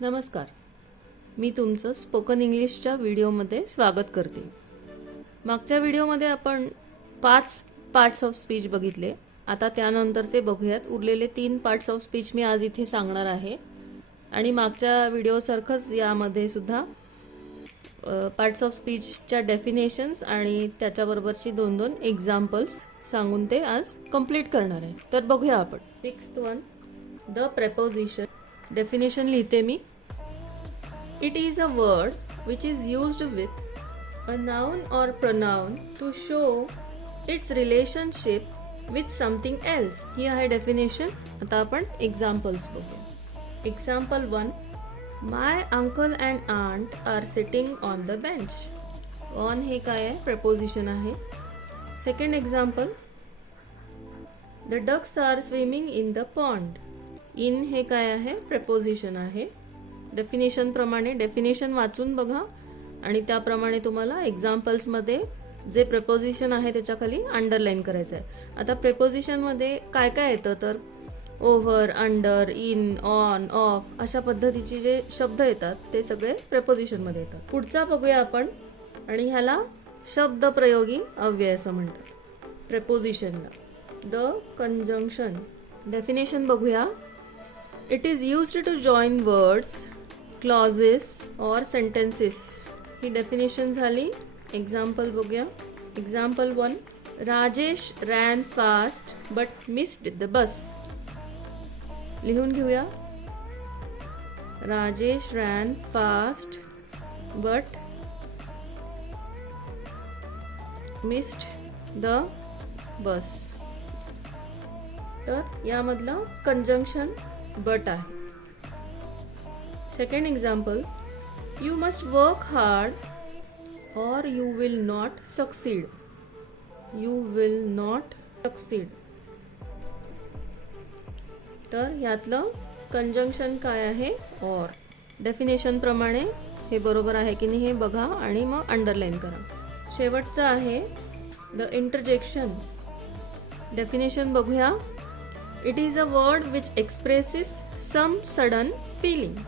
नमस्कार, मी तुमचं स्पोकन इंग्लिशच्या व्हिडिओमध्ये स्वागत करते. मागच्या व्हिडिओमध्ये आपण 5 पार्ट्स ऑफ स्पीच बघितले. आता त्यानंतरचे बघूयात. उरलेले 3 पार्ट्स ऑफ स्पीच मी आज इथे सांगणार आहे. आणि मागच्या व्हिडिओसारखंच यामध्ये सुद्धा पार्ट्स ऑफ स्पीचच्या डेफिनेशन्स आणि त्याच्याबरोबरची 2-2 एक्झाम्पल्स सांगून ते आज कंप्लीट करणार आहे. तर बघूया आपण. 6th one, the preposition. Definition लिहिते मी. It is a word which is used with a noun or pronoun to show its relationship with something else. ही आहे डेफिनेशन. आता आपण एक्झाम्पल्स बघू. Example 1, My uncle and aunt are sitting on the bench. On हे काय आहे? Preposition आहे. Second example, The ducks are swimming in the pond. In हे काय आहे? प्रेपोजिशन आहे. डेफिनेशन प्रमाणे डेफिनेशन वाचून बघा आणि त्याप्रमाणे तुम्हाला एक्झाम्पल्समध्ये जे प्रेपोजिशन आहे त्याच्या खाली अंडरलाईन करायचं आहे. आता प्रेपोजिशनमध्ये काय काय येतं तर over, under, in, on, of अशा पद्धतीचे जे शब्द येतात ते सगळे प्रेपोजिशनमध्ये येतात. पुढचा बघूया आपण. आणि ह्याला शब्दप्रयोगी अव्यय असं म्हणतात. प्रेपोजिशनला द कंजंक्शन. डेफिनेशन बघूया. It is used to join words, clauses और सेंटेन्सेस. ही डेफिनेशन झाली. एक्झाम्पल बघूया. Example 1, Rajesh ran fast but missed the bus. लिहून घेऊया. Rajesh ran fast but missed the bus. तर यामधलं कंजंक्शन बट आहे. Second example, you must work hard और you will not succeed. You will not succeed. तर यातलं कंजंक्शन काय आहे? और. डेफिनेशन प्रमाणे हे बरोबर आहे की नाही हे बघा आणि मग अंडरलाईन करा. शेवटचं आहे द इंटरजेक्शन. डेफिनेशन बघूया. It is a word which expresses some sudden feeling.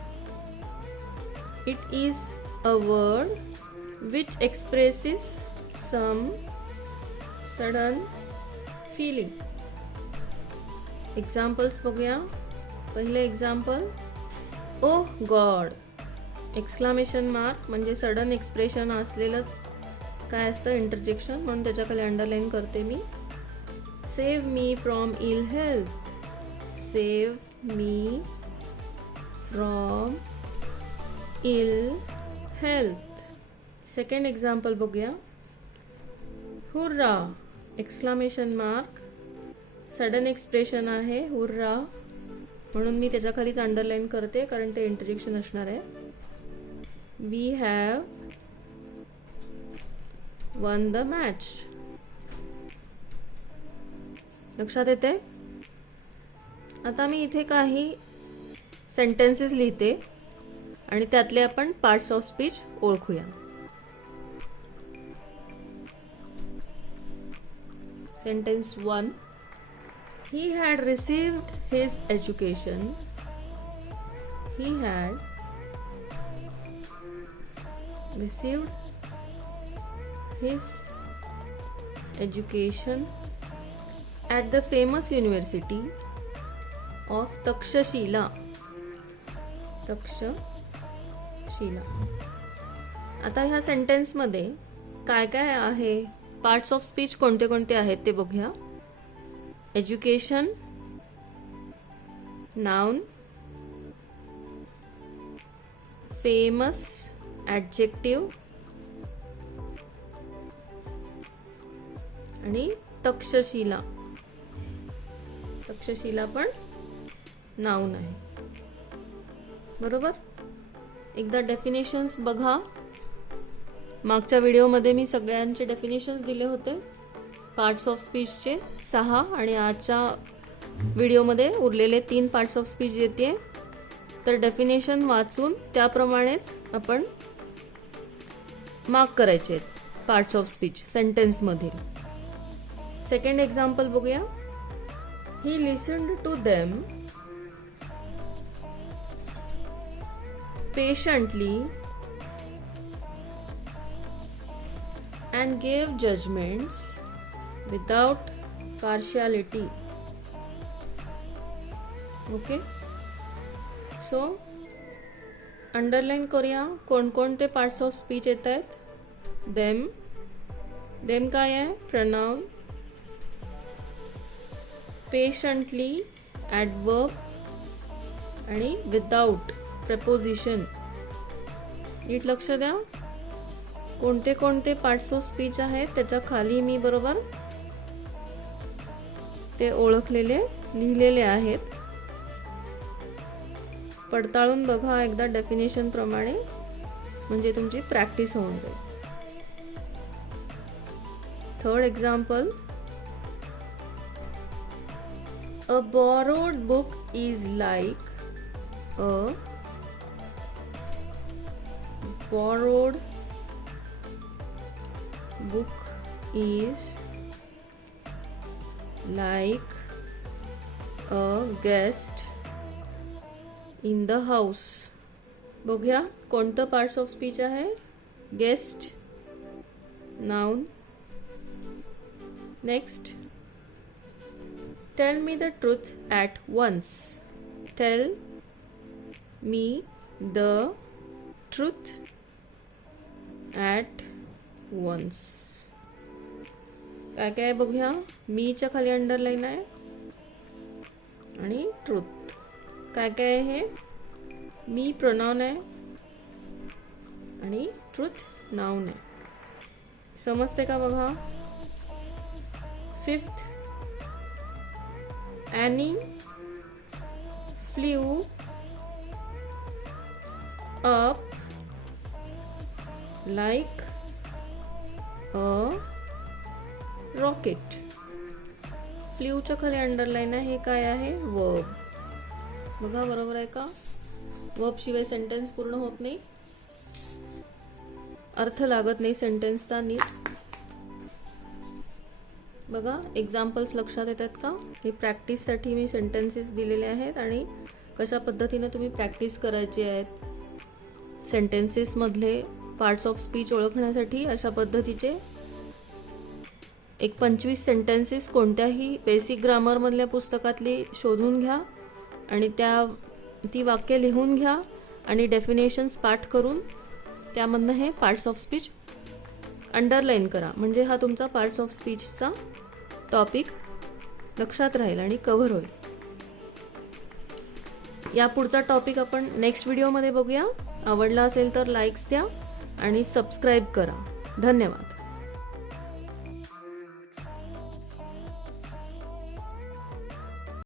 It is a word which expresses some sudden feeling. Examples बघूया. पहिले एक्झाम्पल, ओह गॉड. एक्सक्लामेशन मार्क म्हणजे सडन एक्सप्रेशन असलेलंच काय असतं? इंटरजेक्शन. म्हणून त्याच्याखाली अंडरलाईन करते मी. Save me from ill health. Save me from ill health. Second example बघूया. Hurrah. Exclamation mark. Sudden expression आहे हुर्रा म्हणून मी त्याच्याखालीच अंडरलाईन करते कारण ते इंटरजेक्शन असणार आहे. We have won the match. लक्षात येते? आता मी इथे काही सेंटेन्सेस लिहिते आणि त्यातले आपण पार्ट्स ऑफ स्पीच ओळखूया. Sentence 1, he had received his education. He had received his education at the famous university of Takshashila. Takshashila. आता ह्या सेंटेन्समध्ये काय काय आहे? पार्ट्स ऑफ स्पीच कोणते कोणते आहेत ते बघूया. एज्युकेशन, नाउन, फेमस ॲडजेक्टिव्ह आणि तक्षशिला. तक्षशिला पण नाउन आहे. बरोबर. एकदा डेफिनेशन्स बघा. मागच्या व्हिडिओमध्ये मी सगळ्यांचे डेफिनेशन्स दिले होते पार्ट्स ऑफ स्पीचचे 6 आणि आजच्या व्हिडिओमध्ये उरलेले 3 पार्ट्स ऑफ स्पीच देते. तर डेफिनेशन वाचून त्याप्रमाणेच आपण मार्क करायचे आहेत पार्ट्स ऑफ स्पीच सेंटेन्समधील. सेकंड एक्झाम्पल बघूया. He listened to them patiently and gave judgments without partiality. Okay, so underline करूया कोणकोणते पार्ट्स ऑफ स्पीच येत आहेत. देम काय आहे, प्रनाउन. पेशंटली ॲडवर्ब आणि विदाउट प्रपोजिशन. नीट लक्ष द्या, कोणते कोणते पार्ट्स ऑफ स्पीच आहेत त्याच्या खाली मी बरोबर ते ओळखलेले लिहिलेले आहेत. पडताळून बघा एकदा डेफिनेशन प्रमाणे, म्हणजे तुमची प्रॅक्टिस होऊन जाईल. Third example, a borrowed book is like a borrowed book is like a guest in the house. बघूया कोणतं पार्ट्स ऑफ स्पीच आहे. Guest, noun. Next, tell me the truth at once. Tell me the truth at once. काय काय बघूया. मीच्या खाली underline आहे आणि truth. काय काय आहे हे, मी प्रोनाउन आहे आणि ट्रूथ नाउन आहे. समजते का बघा. Fifth, Annie flew up like a rocket. फ्ल्यूच्या खाली अंडरलाईन आहे, हे काय आहे, वर्ब. बघा बरोबर आहे का. वर्ब शिवाय सेंटेन्स पूर्ण होत नाही, अर्थ लागत नाही सेंटेन्सचा नीट. बघा एक्झाम्पल्स लक्षात येतात का. हे प्रॅक्टिससाठी मी सेंटेन्सेस दिलेले आहेत आणि कशा पद्धतीने तुम्ही प्रॅक्टिस करायची आहेत सेंटेन्सेसमधले पार्ट्स ऑफ स्पीच ओळखण्यासाठी. अशा पद्धतीचे एक 25 सेंटेन्सेस कोणत्याही बेसिक ग्रामरमधल्या पुस्तकातली शोधून घ्या आणि ती वाक्य लिहून घ्या आणि डेफिनेशन्स पाठ करून त्यामधनं हे पार्ट्स ऑफ स्पीच अंडरलाईन करा. म्हणजे हा तुमचा पार्ट्स ऑफ स्पीचचा टॉपिक लक्षात राहील आणि कव्हर होईल. या पुढचा टॉपिक आपण नेक्स्ट व्हिडिओमध्ये बघूया. आवडला असेल तर लाईक्स द्या आणि सबस्क्राईब करा. धन्यवाद.